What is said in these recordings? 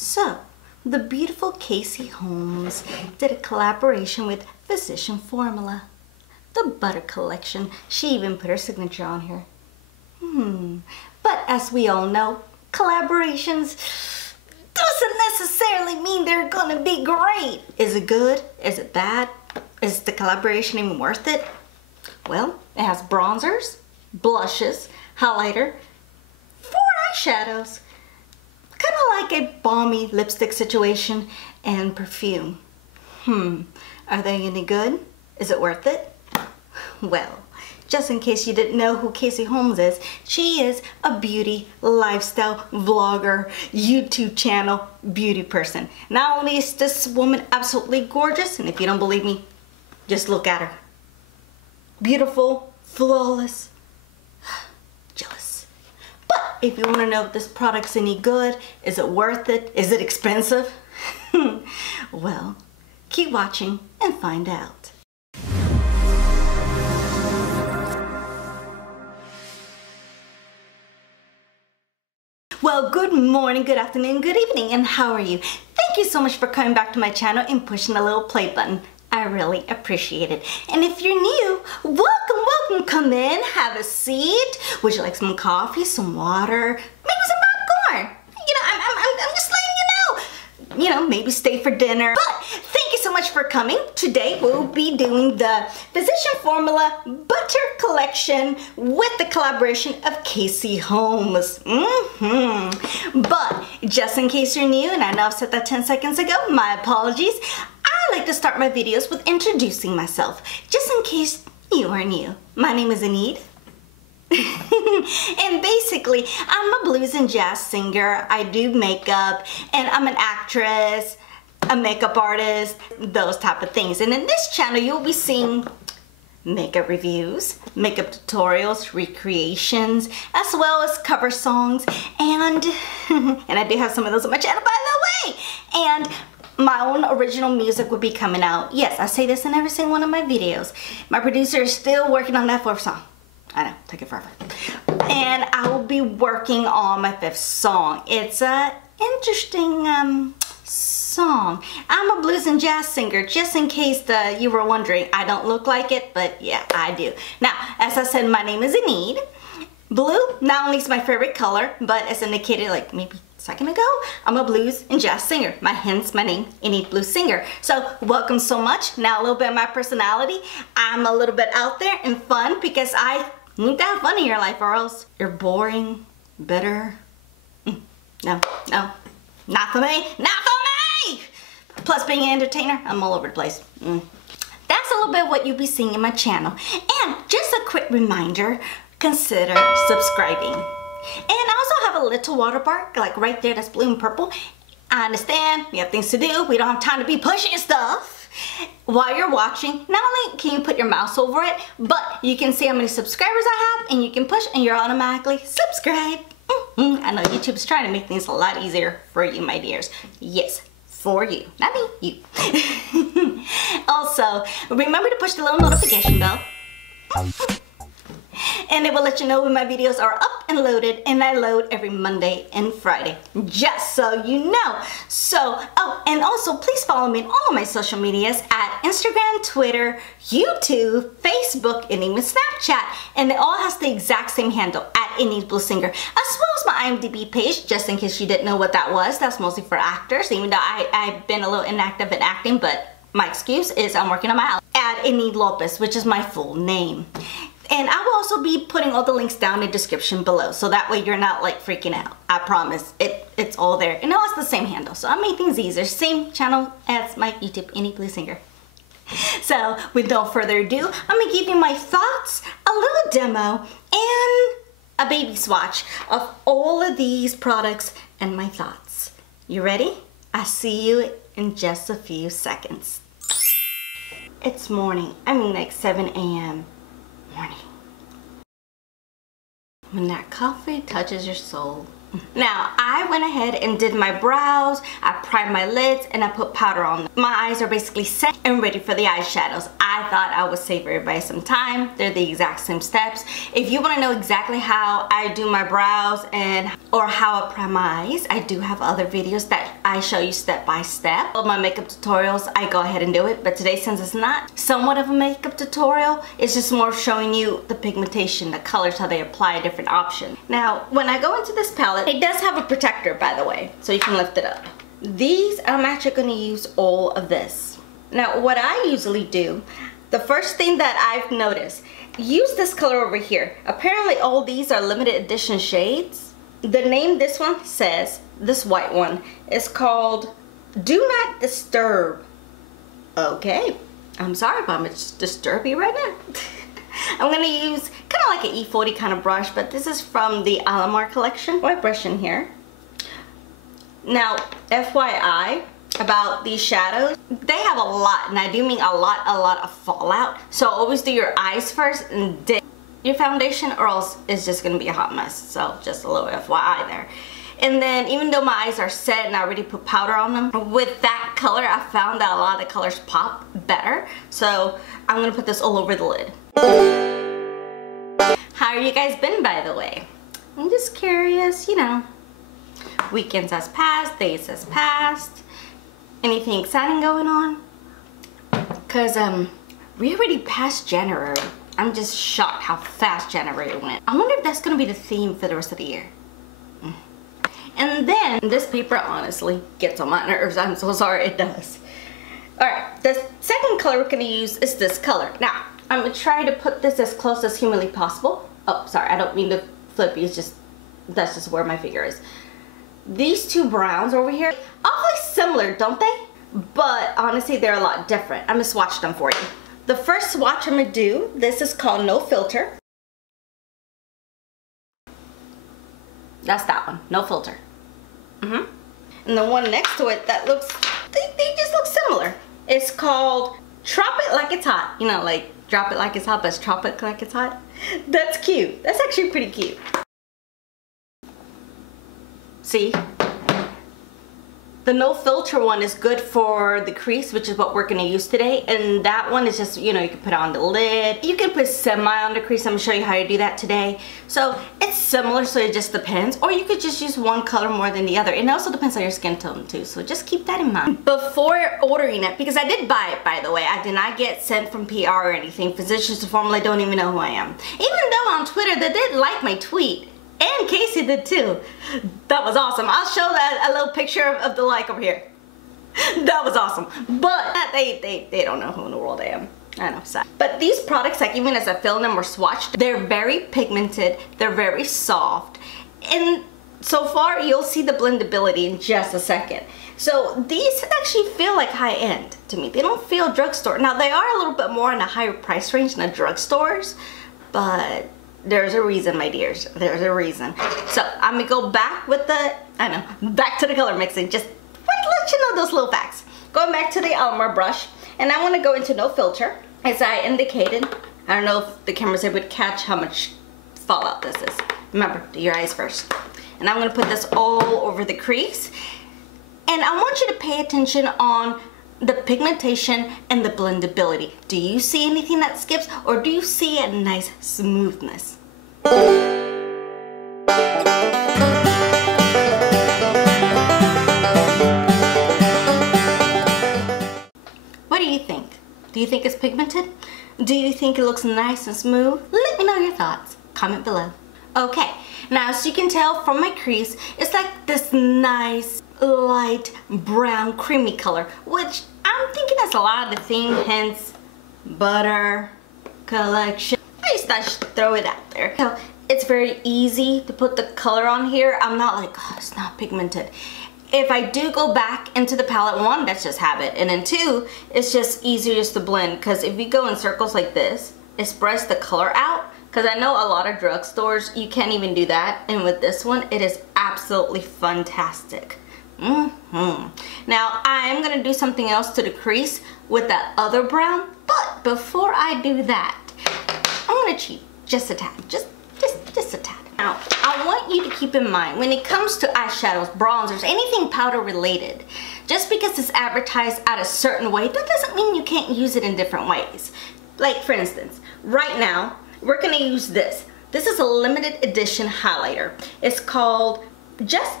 So, the beautiful Casey Holmes did a collaboration with Physician Formula. The Butter collection. She even put her signature on here. But as we all know, collaborations doesn't necessarily mean they're gonna be great. Is it good? Is it bad? Is the collaboration even worth it? Well, it has bronzers, blushes, highlighter, 4 eyeshadows. Kind of like a balmy lipstick situation and perfume. Are they any good? Is it worth it? Well, just in case you didn't know who Casey Holmes is, she is a beauty, lifestyle, vlogger, YouTube channel, beauty person. Not only is this woman absolutely gorgeous, and if you don't believe me, just look at her. Beautiful, flawless, jealous. But if you want to know if this product's any good, is it worth it, is it expensive? Well, keep watching and find out. Well, good morning, good afternoon, good evening, and how are you? Thank you so much for coming back to my channel and pushing the little play button. I really appreciate it. And if you're new, welcome, come in, have a seat. Would you like some coffee, some water, maybe some popcorn? You know, I'm just letting you know, maybe stay for dinner. But thank you so much for coming. Today we'll be doing the Physician Formula Butter collection with the collaboration of Casey Holmes. But just in case you're new, and I know I've said that 10 seconds ago, my apologies. I like to start my videos with introducing myself, just in case you are new. My name is Enid. And basically, I'm a blues and jazz singer. I do makeup, and I'm an actress, a makeup artist, those type of things. And in this channel, you'll be seeing makeup reviews, makeup tutorials, recreations, as well as cover songs, and I do have some of those on my channel, by the way. And my own original music will be coming out. Yes, I say this in every single one of my videos. My producer is still working on that 4th song. I know, take it forever. And I will be working on my 5th song. It's a interesting song. I'm a blues and jazz singer, just in case you were wondering. I don't look like it, but yeah, I do. Now, as I said, my name is Enid. Blue not only is my favorite color, but as indicated like maybe a second ago, I'm a blues and jazz singer. Hence my name, Enidbluesinger. So welcome so much. Now a little bit of my personality. I'm a little bit out there and fun because I need to have fun in your life, or else you're boring, bitter. No, not for me, not for me! Plus being an entertainer, I'm all over the place. That's a little bit of what you'll be seeing in my channel. And just a quick reminder, consider subscribing. And I also have a little watermark, like right there, that's blue and purple. I understand, we have things to do, we don't have time to be pushing stuff. While you're watching, not only can you put your mouse over it, but you can see how many subscribers I have, and you can push and you're automatically subscribed. I know YouTube's trying to make things a lot easier for you, my dears. Yes, for you, not me, you. Also, remember to push the little notification bell. And it will let you know when my videos are up and loaded, and I load every Monday and Friday, just so you know. So, oh, and also please follow me on all of my social medias at Instagram, Twitter, YouTube, Facebook, and even Snapchat. And it all has the exact same handle, at Enidbluesinger, as well as my IMDb page, just in case you didn't know what that was. That's mostly for actors, even though I've been a little inactive in acting, but my excuse is I'm working on my house. At Enid Lopez, which is my full name. And I will also be putting all the links down in the description below, so that way you're not like freaking out. I promise, it's all there. And now it's the same handle, so I made things easier. Same channel as my YouTube, Enidbluesinger. So with no further ado, I'm gonna give you my thoughts, a little demo, and a baby swatch of all of these products and my thoughts. You ready? I'll see you in just a few seconds. It's morning, I mean like 7 a.m. morning. When that coffee touches your soul, Now, I went ahead and did my brows, I primed my lids, and I put powder on them. My eyes are basically set and ready for the eyeshadows. I thought I would save everybody some time. They're the exact same steps. If you want to know exactly how I do my brows or how I prime my eyes, I do have other videos that I show you step by step. All my makeup tutorials, I go ahead and do it, but today, since it's not somewhat of a makeup tutorial, it's just more showing you the pigmentation, the colors, how they apply different options. Now, when I go into this palette, it does have a protector, by the way, so you can lift it up. These, I'm actually going to use all of this. Now, what I usually do, the first thing that I've noticed, use this color over here. Apparently, all these are limited edition shades. The name this one says, this white one, is called Do Not Disturb. Okay, I'm sorry if I'm disturbing you right now. I'm going to use kind of like an E40 kind of brush, but this is from the Alamar collection. White brush in here. Now, FYI about these shadows, they have a lot, and I do mean a lot of fallout. So always do your eyes first and then your foundation, or else it's just going to be a hot mess. So just a little FYI there. And then even though my eyes are set and I already put powder on them, with that color I found that a lot of the colors pop better. So I'm going to put this all over the lid. How are you guys been, by the way? I'm just curious, you know. Weekends has passed, days has passed. Anything exciting going on? Cause we already passed January. I'm just shocked how fast January went. I wonder if that's gonna be the theme for the rest of the year. And then this paper honestly gets on my nerves. I'm so sorry, it does. Alright, the second color we're gonna use is this color. Now, I'm gonna try to put this as close as humanly possible. Oh, sorry, I don't mean to flip you, it's just, that's just where my finger is. These two browns over here, awfully similar, don't they? But honestly, they're a lot different. I'm gonna swatch them for you. The first swatch I'm gonna do, this is called No Filter. That's that one, No Filter. And the one next to it that looks, they just look similar. It's called Tropic Like It's Hot. You know, like drop it like it's hot, but it's tropic like it's hot. That's cute. That's actually pretty cute. See? The No Filter one is good for the crease, which is what we're going to use today. And that one is just, you know, you can put it on the lid. You can put semi on the crease. I'm going to show you how to do that today. So it's similar, so it just depends. Or you could just use one color more than the other. And it also depends on your skin tone too. So just keep that in mind. Before ordering it, because I did buy it, by the way. I did not get sent from PR or anything. Physicians to formulate don't even know who I am. Even though on Twitter they did like my tweet. And Casey did too. That was awesome. I'll show that a little picture of the like over here. That was awesome. But they don't know who in the world I am. I know, sad. But these products, like even as I feel them or swatched, they're very pigmented. They're very soft. And so far, you'll see the blendability in just a second. So these actually feel like high-end to me. They don't feel drugstore. Now they are a little bit more in a higher price range than the drugstores, but there's a reason, my dears. There's a reason. So I'm gonna go back with back to the color mixing. Just let you know those little facts. Going back to the Alamar brush, and I want to go into No Filter. As I indicated, I don't know if the camera's able to catch how much fallout this is. Remember, do your eyes first. And I'm gonna put this all over the crease. And I want you to pay attention on the pigmentation and the blendability. Do you see anything that skips, or do you see a nice smoothness? What do you think? Do you think it's pigmented? Do you think it looks nice and smooth? Let me know your thoughts. Comment below. Okay, now as you can tell from my crease, it's like this nice light brown creamy color, which I'm thinking that's a lot of the theme, hence butter collection. I just thought I should throw it out there. So it's very easy to put the color on here. I'm not like, oh, it's not pigmented. If I do go back into the palette, one, that's just habit, and then two, it's just easier just to blend, because if you go in circles like this, it spreads the color out. Because I know a lot of drugstores, you can't even do that, and with this one, it is absolutely fantastic. Now I'm gonna do something else to the crease with that other brown, but before I do that, I'm gonna cheat just a tad, just a tad. Now, I want you to keep in mind, when it comes to eyeshadows, bronzers, anything powder related, just because it's advertised at a certain way, that doesn't mean you can't use it in different ways. Like, for instance, right now, we're gonna use this. This is a limited edition highlighter. It's called just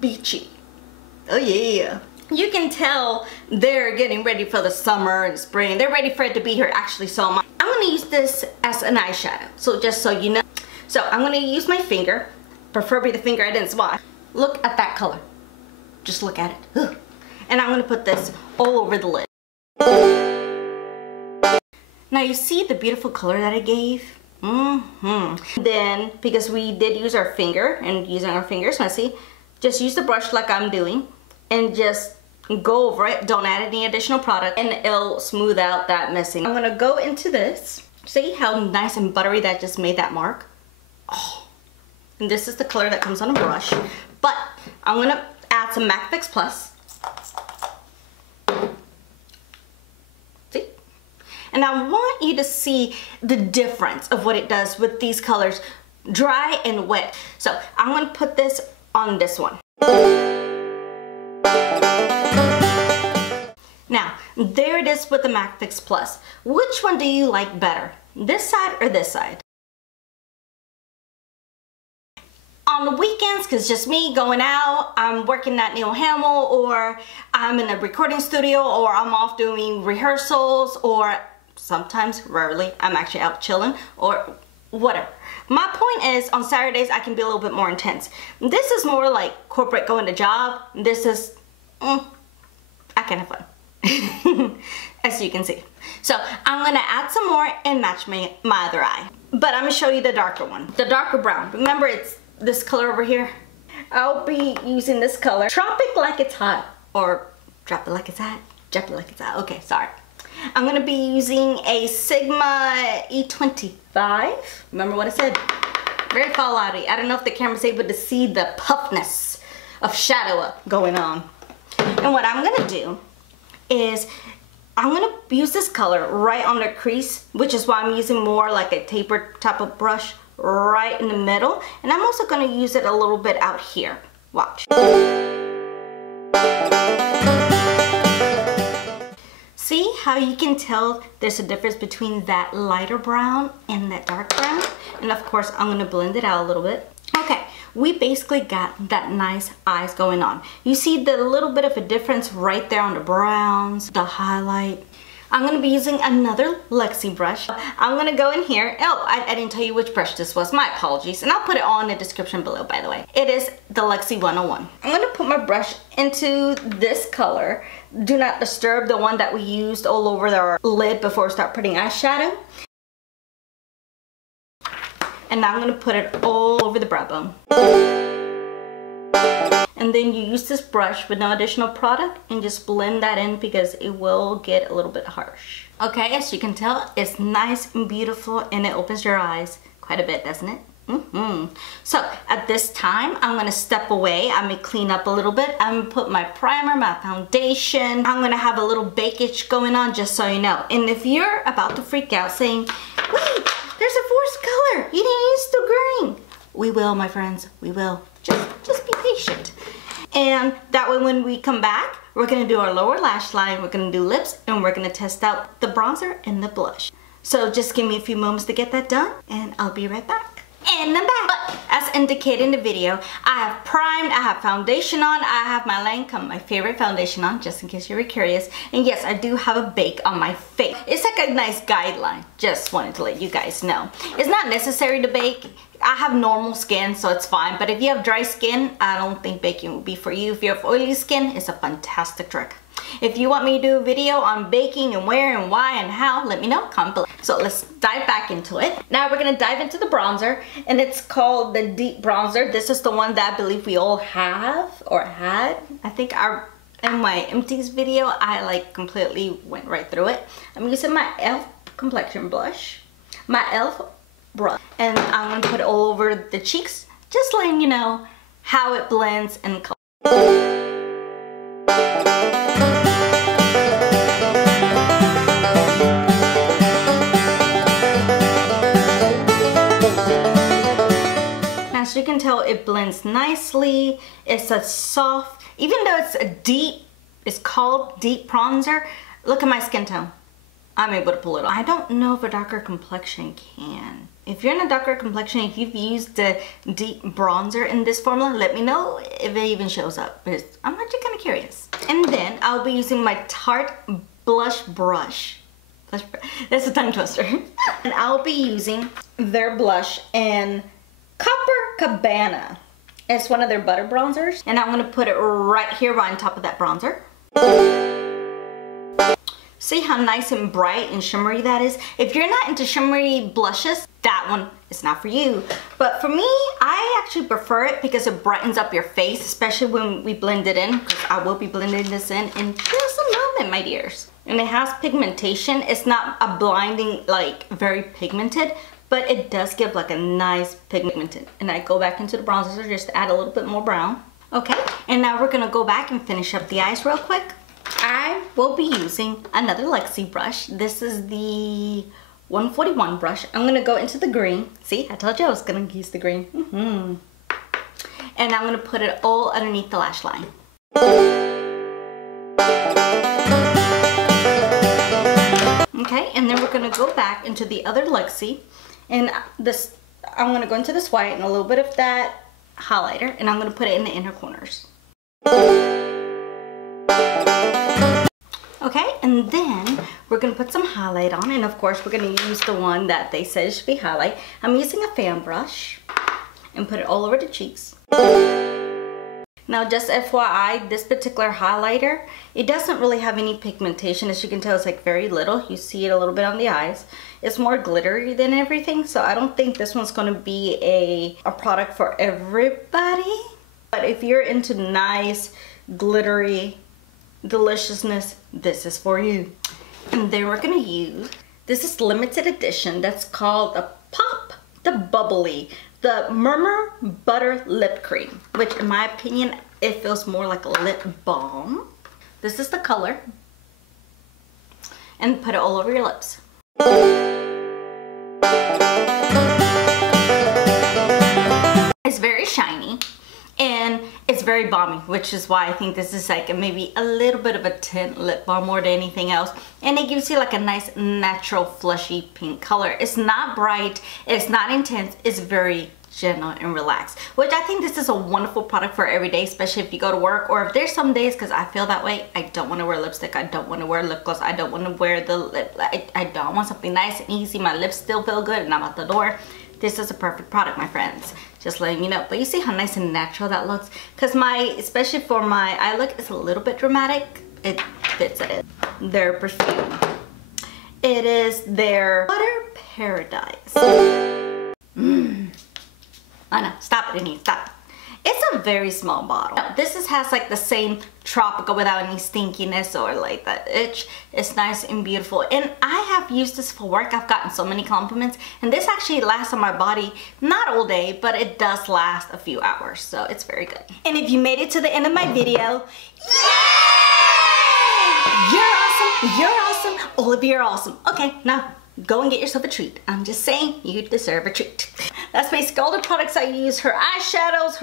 Beachy. Oh yeah. You can tell they're getting ready for the summer and spring. They're ready for it to be here actually, so I'm gonna use this as an eyeshadow. So just so you know. So I'm gonna use my finger, preferably the finger I didn't swatch. Look at that color. Just look at it. Ugh. And I'm gonna put this all over the lid. Now you see the beautiful color that I gave? Then, because we did use our finger, and using our fingers messy, just use the brush like I'm doing, and just go over it. Don't add any additional product, and it'll smooth out that messy. I'm gonna go into this. See how nice and buttery that just made that mark? Oh, and this is the color that comes on a brush. But I'm gonna add some MAC Fix Plus. See? And I want you to see the difference of what it does with these colors, dry and wet. So I'm gonna put this on this one. Now, there it is with the MAC Fix Plus. Which one do you like better? This side or this side? On the weekends, because just me going out, I'm working at Neil Hamill, or I'm in a recording studio, or I'm off doing rehearsals, or sometimes, rarely, I'm actually out chilling, or whatever. My point is, on Saturdays, I can be a little bit more intense. This is more like corporate going to job. This is, I can have fun, as you can see. So I'm gonna add some more and match my other eye. But I'm gonna show you the darker one, the darker brown. Remember, it's this color over here. I'll be using this color, Tropic Like It's Hot, or Drop It Like It's Hot, Drop It Like It's Hot. Okay, sorry. I'm gonna be using a Sigma E25. Remember what I said? Very fallouty. I don't know if the camera's able to see the puffness of shadow going on. And what I'm gonna do is I'm gonna use this color right on the crease, which is why I'm using more like a tapered type of brush right in the middle. And I'm also gonna use it a little bit out here. Watch. See how you can tell there's a difference between that lighter brown and that dark brown? And of course, I'm gonna blend it out a little bit. Okay, we basically got that nice eyes going on. You see the little bit of a difference right there on the browns, the highlight. I'm gonna be using another Luxie brush. I'm gonna go in here. Oh, I didn't tell you which brush this was. My apologies. And I'll put it all in the description below, by the way. It is the Luxie 101. I'm gonna put my brush into this color. Do Not Disturb, the one that we used all over our lid before we start putting eyeshadow. And now I'm gonna put it all over the brow bone. And then you use this brush with no additional product and just blend that in because it will get a little bit harsh. Okay, as you can tell, it's nice and beautiful and it opens your eyes quite a bit, doesn't it? So at this time, I'm gonna step away. I'm gonna clean up a little bit. I'm gonna put my primer, my foundation. I'm gonna have a little bakeage going on, just so you know. And if you're about to freak out saying, wait, there's a fourth color, you didn't use the green. We will, my friends, we will. Just be patient. And that way when we come back, we're gonna do our lower lash line, we're gonna do lips, and we're gonna test out the bronzer and the blush. So just give me a few moments to get that done, and I'll be right back. And I'm back. But as indicated in the video, I have primed, I have foundation on, I have my Lancome, my favorite foundation on, just in case you were curious. And yes, I do have a bake on my face. It's like a nice guideline. Just wanted to let you guys know. It's not necessary to bake. I have normal skin, so it's fine. But if you have dry skin, I don't think baking would be for you. If you have oily skin, it's a fantastic trick. If you want me to do a video on baking and where and why and how, let me know, comment below. So let's dive back into it. Now we're gonna dive into the bronzer, and it's called the Deep Bronzer. This is the one that I believe we all have or had. I think in my empties video, I like completely went right through it. I'm using my e.l.f. complexion blush, my e.l.f. brush, and I'm gonna put it all over the cheeks, just letting you know how it blends and color. as you can tell, it blends nicely. It's a soft, even though it's a deep, it's called deep bronzer, look at my skin tone. I'm able to pull it off. I don't know if a darker complexion can. If you're in a darker complexion, if you've used the deep bronzer in this formula, let me know if it even shows up, because I'm actually kind of curious. And then I'll be using my Tarte blush brush. That's a tongue twister. And I'll be using their blush in Cabana. It's one of their butter bronzers. And I'm gonna put it right here, right on top of that bronzer. See how nice and bright and shimmery that is? If you're not into shimmery blushes, that one is not for you. But for me, I actually prefer it because it brightens up your face, especially when we blend it in, because I will be blending this in just a moment, my dears. And it has pigmentation. It's not a blinding, like very pigmented, but it does give like a nice pigmented. And I go back into the bronzer just to add a little bit more brown. Okay, and now we're gonna go back and finish up the eyes real quick. I will be using another Luxie brush. This is the 141 brush. I'm gonna go into the green. See, I told you I was gonna use the green. And I'm gonna put it all underneath the lash line. Okay, and then we're gonna go back into the other Luxie. And this, I'm gonna go into this white and a little bit of that highlighter, and I'm gonna put it in the inner corners. Okay, and then we're gonna put some highlight on, and of course we're gonna use the one that they said should be highlight. I'm using a fan brush and put it all over the cheeks. Now just FYI, this particular highlighter, it doesn't really have any pigmentation. As you can tell, it's like very little. You see it a little bit on the eyes. It's more glittery than everything, so I don't think this one's gonna be a product for everybody. But if you're into nice, glittery deliciousness, this is for you. And then we're gonna use, this is limited edition, that's called the Bubbly, the Murmur Butter Lip Cream, which in my opinion, it feels more like a lip balm. This is the color. And put it all over your lips. It's very shiny. And it's very balmy, which is why I think this is like maybe a little bit of a tint lip balm more than anything else. And it gives you like a nice natural flushy pink color. It's not bright, it's not intense, it's very gentle and relaxed, which I think this is a wonderful product for every day, especially if you go to work, or if there's some days, because I feel that way, I don't want to wear lipstick, I don't want to wear lip gloss, I don't want to wear the lip, I don't want something nice and easy, my lips still feel good and I'm out the door. This is a perfect product, my friends. Just letting you know. But you see how nice and natural that looks? Because especially for my eye look, it's a little bit dramatic. It fits it. Their perfume. It is their Butter Paradise. Oh no, stop it, Annie, stop. It's a very small bottle. Now, this has like the same Tropic without any stinkiness or like that itch. It's nice and beautiful. And I have used this for work. I've gotten so many compliments. And this actually lasts on my body, not all day, but it does last a few hours. So it's very good. And if you made it to the end of my video, yay! You're awesome, you're awesome, all of you are awesome. Okay, now go and get yourself a treat. I'm just saying, you deserve a treat. That's basically all the products I use. Her eyeshadows,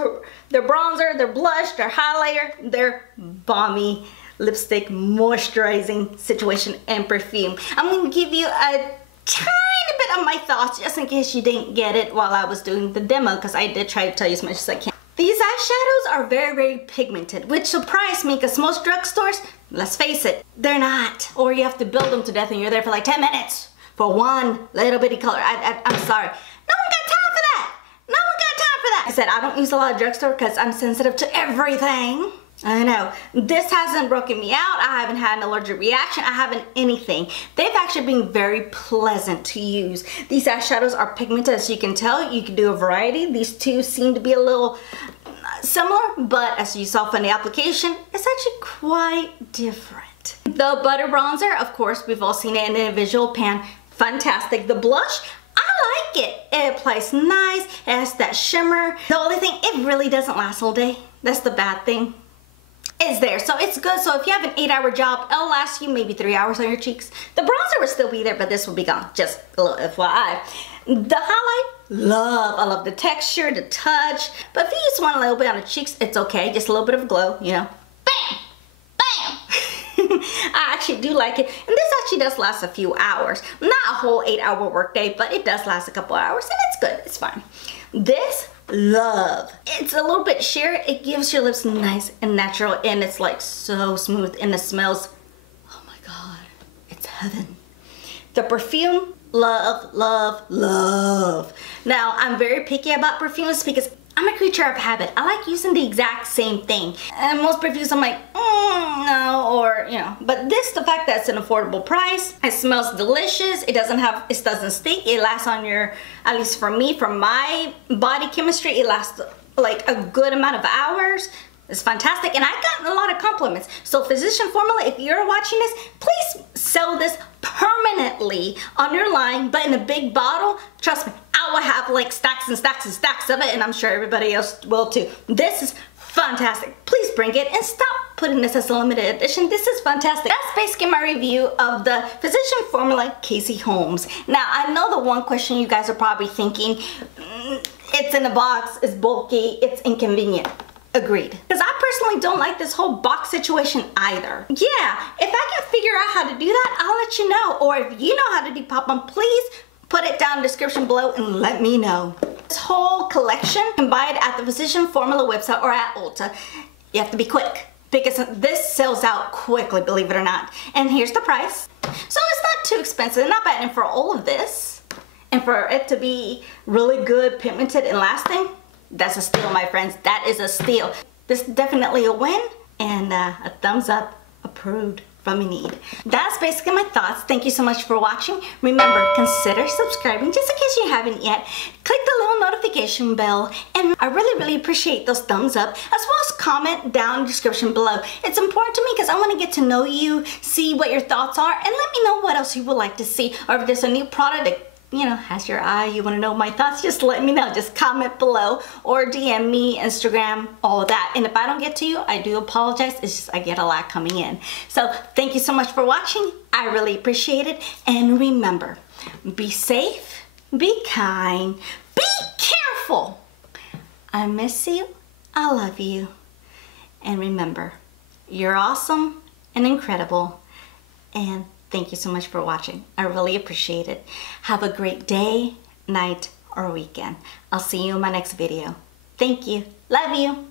their bronzer, their blush, their highlighter, their balmy lipstick moisturizing situation, and perfume. I'm going to give you a tiny bit of my thoughts just in case you didn't get it while I was doing the demo, because I did try to tell you as much as I can. These eyeshadows are very, very pigmented, which surprised me because most drugstores, let's face it, they're not. Or you have to build them to death and you're there for like 10 minutes. For one little bitty color. I'm sorry. No one got time for that. No one got time for that. I said I don't use a lot of drugstore because I'm sensitive to everything. I know. This hasn't broken me out. I haven't had an allergic reaction. I haven't anything. They've actually been very pleasant to use. These eyeshadows are pigmented, as you can tell. You can do a variety. These two seem to be a little similar, but as you saw from the application, it's actually quite different. The butter bronzer, of course, we've all seen it in a visual pan. Fantastic. The blush, I like it. It applies nice. It has that shimmer. The only thing, it really doesn't last all day. That's the bad thing. It's there, so it's good. So if you have an 8-hour job, it'll last you maybe 3 hours on your cheeks. The bronzer will still be there, but this will be gone. Just a little FYI. The highlight, love. I love the texture, the touch. But if you just want a little bit on the cheeks, it's okay. Just a little bit of glow, you know. Bam! Bam! I actually do like it. And this actually does last a few hours. Not a whole 8-hour workday, but it does last a couple hours and it's good. It's fine. This, love. It's a little bit sheer. It gives your lips nice and natural and it's like so smooth and it smells, oh my God, it's heaven. The perfume, love, love, love. Now, I'm very picky about perfumes because I'm a creature of habit. I like using the exact same thing. And most perfumes I'm like, no, or, you know. But this, the fact that it's an affordable price, it smells delicious, it doesn't stink, it lasts on your, at least for me, for my body chemistry, it lasts like a good amount of hours. It's fantastic, and I've gotten a lot of compliments. So Physician Formula, if you're watching this, please sell this permanently on your line, but in a big bottle. Trust me, I will have like stacks and stacks and stacks of it, and I'm sure everybody else will too. This is fantastic. Please bring it and stop putting this as a limited edition. This is fantastic. That's basically my review of the Physician Formula Casey Holmes. Now, I know the one question you guys are probably thinking, it's in a box, it's bulky, it's inconvenient. Agreed. Because I personally don't like this whole box situation either. Yeah, if I can figure out how to do that, I'll let you know. Or if you know how to depup them, please put it down in the description below and let me know. This whole collection, you can buy it at the Physician Formula website or at Ulta. You have to be quick because this sells out quickly, believe it or not. And here's the price. So it's not too expensive, not bad. And for all of this, and for it to be really good, pigmented, and lasting, that's a steal, my friends. That is a steal. This is definitely a win and a thumbs up approved from Enid. That's basically my thoughts. Thank you so much for watching. Remember, consider subscribing just in case you haven't yet. Click the little notification bell and I really appreciate those thumbs up, as well as comment down in the description below. It's important to me because I want to get to know you, see what your thoughts are, and let me know what else you would like to see, or if there's a new product that, you know, has your eye, you want to know my thoughts, just let me know. Just comment below or DM me, Instagram, all that. And if I don't get to you, I do apologize. It's just I get a lot coming in. So thank you so much for watching. I really appreciate it. And remember, be safe, be kind, be careful. I miss you. I love you. And remember, you're awesome and incredible. And thank you so much for watching. I really appreciate it. Have a great day, night, or weekend. I'll see you in my next video. Thank you. Love you.